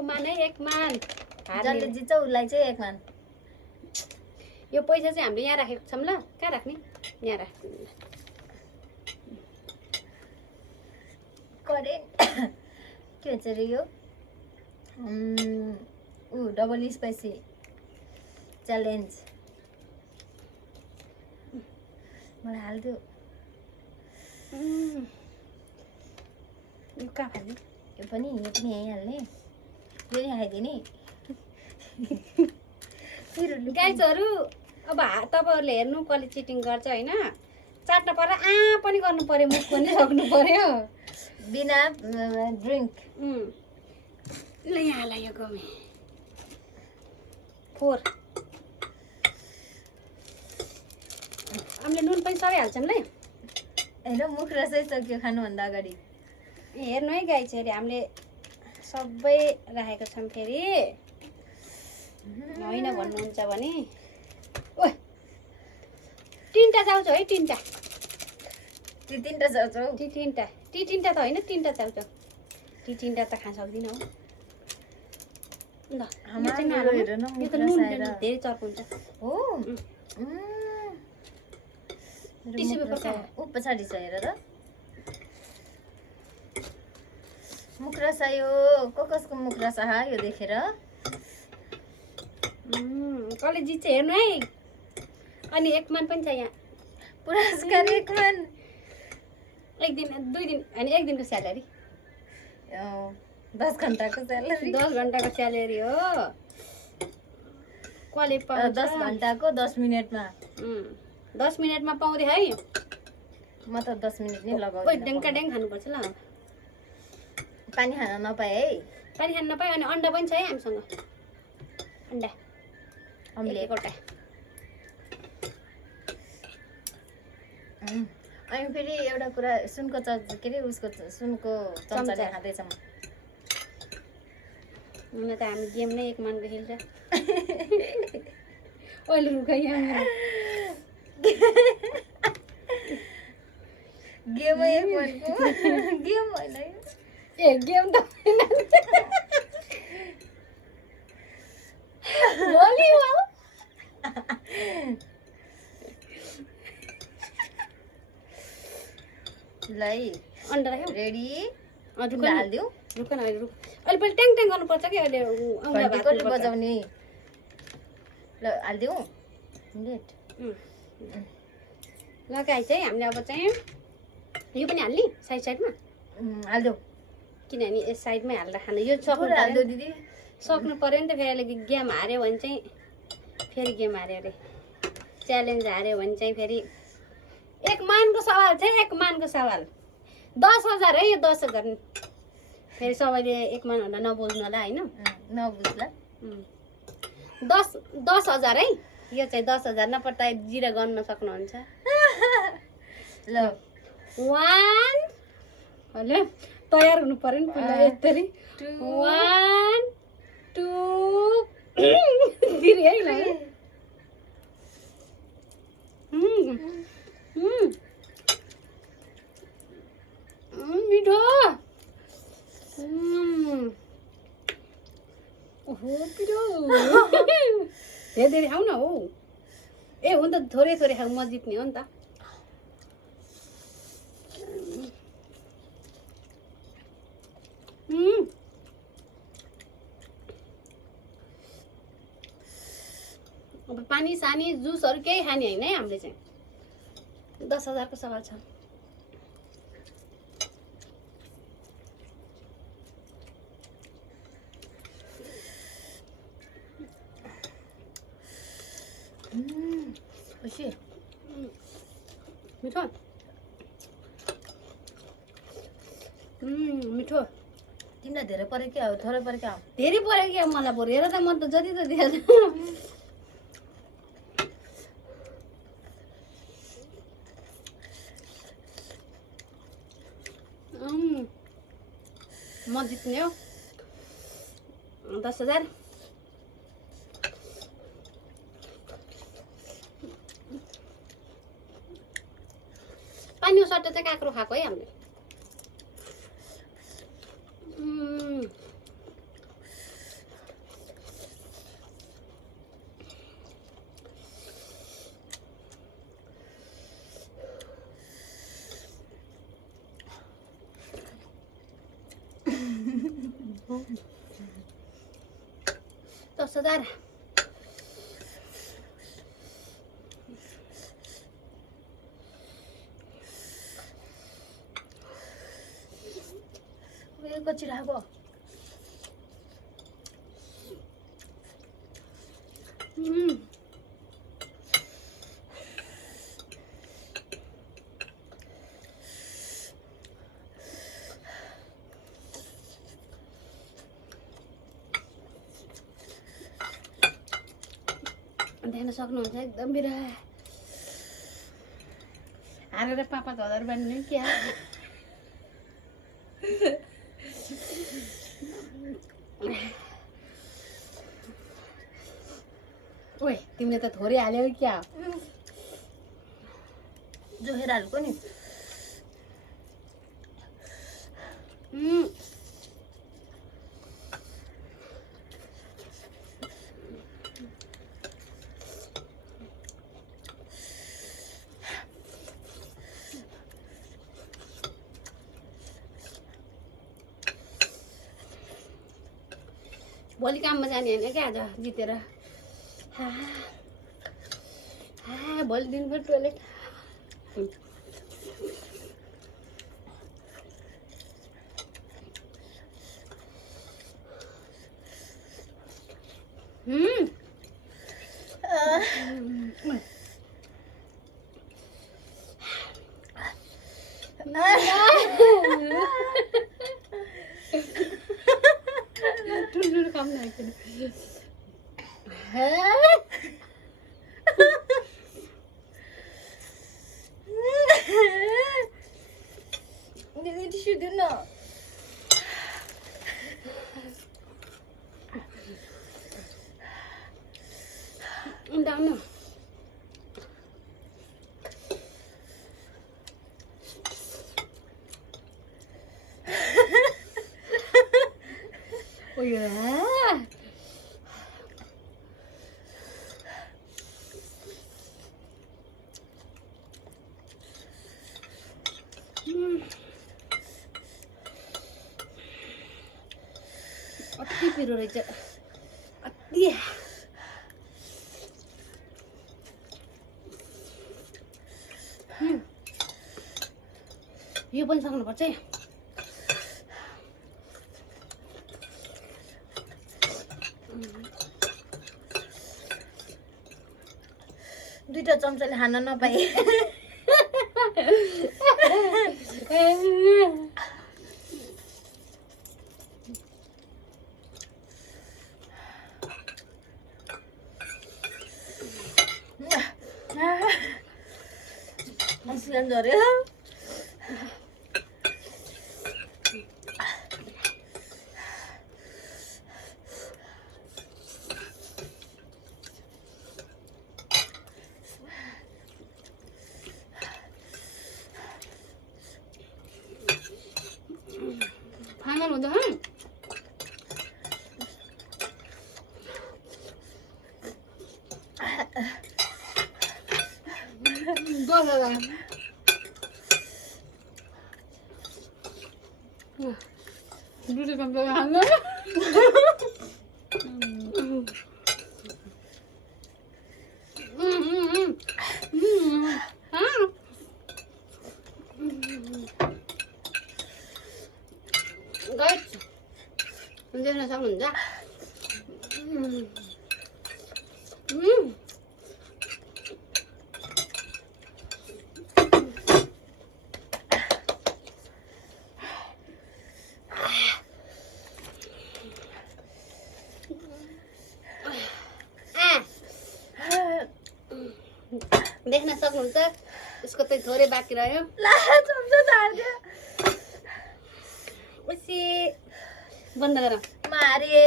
एक मान है, एक मान। जसले जित्छ उसलाई चाहिँ 1 मान। यो पैसा चाहिँ हामीले यहाँ राखेको छौँ ल। कहाँ राख्ने? यहाँ राख्ने। करेन्ट के भन्छ रे यो डबल स्पाइसी च्यालेन्ज मलाई हाल्दियो। यो कहाँ खाने? यो पनि यहीँ हाल्ने, यो नि खाइदिने। गाइजहरू अब तपाईँहरूले हेर्नु कसले चिटिङ गर्छ होइन। चाट्न पर्यो पनि गर्नु पर्यो, मुख पनि सक्नु पर्यो बिना ड्रिङ्क। ल यहाँ हाल यो गमे 4। हामीले नुन पनि सबै हाल्छौँ ल। होइन मुख रसै सक्यो खानुभन्दा अगाडि। हेर्नु है गाइजहरू हामीले सबै राखेको छौँ। फेरि होइन भन्नुहुन्छ भने ओ 3टा चाउचाउ है, 3टा। ती 3टा चाउचाउ, ती 3टा त होइन, 3टा चाउचाउ। ती 3टा त खान सक्दिनँ हौ। ल यो चाहिँ हाम्रो हेर न यो मुख त नुन रसाएर। धेरै चर्को हुन्छ। हो टिस्यु पेपर कहाँ? ऊ पछाडि छ हेर त। मुख रसायो कसको मुख रसा यो देखेर। कसले जित्छ हेर्नु है। अनि 1 मान पनि छ यहाँ। पुरस्कार 1 मान। 1 दिन 2 दिन अनि 1 दिनको स्यालेरी। 10 घन्टाको स्यालेरी। 10 घन्टाको स्यालेरी हो। कसले पाउँछ? 10 घन्टाको 10 मिनेटमा। 10 मिनेटमा पाउँदै है। म त 10 मिनेट नै ओइ लगाउँछु। डेङ्का डेङ खानुपर्छ ल। पानी खान नपाए है। पानी खान नपाए अनि अन्डा पनि छ है हामीसँग। अन्डा अम्लेट। एकवटा। अनि फेरि एउटा कुरा सुनको के अरे उसको सुनको चम्चाले खाँदैछौँ। हुन त हामी गेम नै 1 मानको खेल्छ। अहिले रुख यहाँ गेम 1 मानको गेम होइन ए गेम त लाई अन्डा राख्यौ रेडी रुक हाल्दिउ। रुक न अहिले रुक। अहिले पहिले ट्याङ ट्याङ गर्नुपर्छ कि अहिले औँला भात घन्टी बजाउने। ल हाल्दिउ लेट। ल गाइस चाहिँ हामीले अब चाहिँ यो पनि हाल्ने साइड साइडमा हाल्दिउ। किनभने यस साइडमै हाल्दा खानु यो सक्नु हाल्दिउ पर्यो दिदी। सक्नु पर्यो नि त। फेरि अहिले गेम हार्यो भने चाहिँ फेरि गेम हार्यो अरे। च्यालेन्ज हार्यो भने चाहिँ फेरि 1 मानको सवाल छ। 1 मानको सवाल 10,000 है। यो 10,000 फेरि सबैले 1 मान भन्दा नबोल्नु होला होइन। नबुझ्ला 10,000 है। यो चाहिँ 10,000 नपर्दा 0 गर्न सक्नुहुन्छ। ल 1 हेलो तयार हुनु पर्यो नि पहिला यसरी। 1 2 फेरि है ल। मिठो। ओहो पिरो। धेरै धेरै खाऊ न हौ। ए हो नि त थोरै थोरै खाऊ, म जित्ने हो नि त। अब पानी सानी जुसहरू केही खाने होइन है हामीले चाहिँ। 10,000 को सवाल छ। मिठो मिठो। तिमीलाई धेरै पऱ्यो क्या हो थोरै पऱ्यो क्या हो? धेरै पऱ्यो क्या मलाई बरु। हेर त म त जति त दिएँ। म जित्ने हो 10,000। पानी सट्टा चाहिँ काँक्रो खाएको है हामीले। 10,000 왜 거칠하고 देख्न सक्नुहुन्छ एकदम बिरा हारेर पापा घर बन्ने क्या ओए तिमीले त थोरै हाल्यौ क्या जोखेर हालेको नि भोलि काममा जाने होइन क्या आज जितेर भोलि दिनभर टोइलेट ठुल्ठुलो काम नआइकन दिदी टिस्यु दिनु न दाउनु ओयो अति पिरो रहेछ अति यो पनि सक्नुपर्छ है दुईटा चम्चाले खान नपाए हस्पिटल झऱ्यो फाइनल हुँदा है 10,000 दुई चम्चा खानु गाइस देख्न सक्नुहुन्छ देख्न सक्नुहुन्छ यसको चाहिँ थोरै बाँकी रह्यो ला चम्चा झार्यो उसी बन्द गर मारे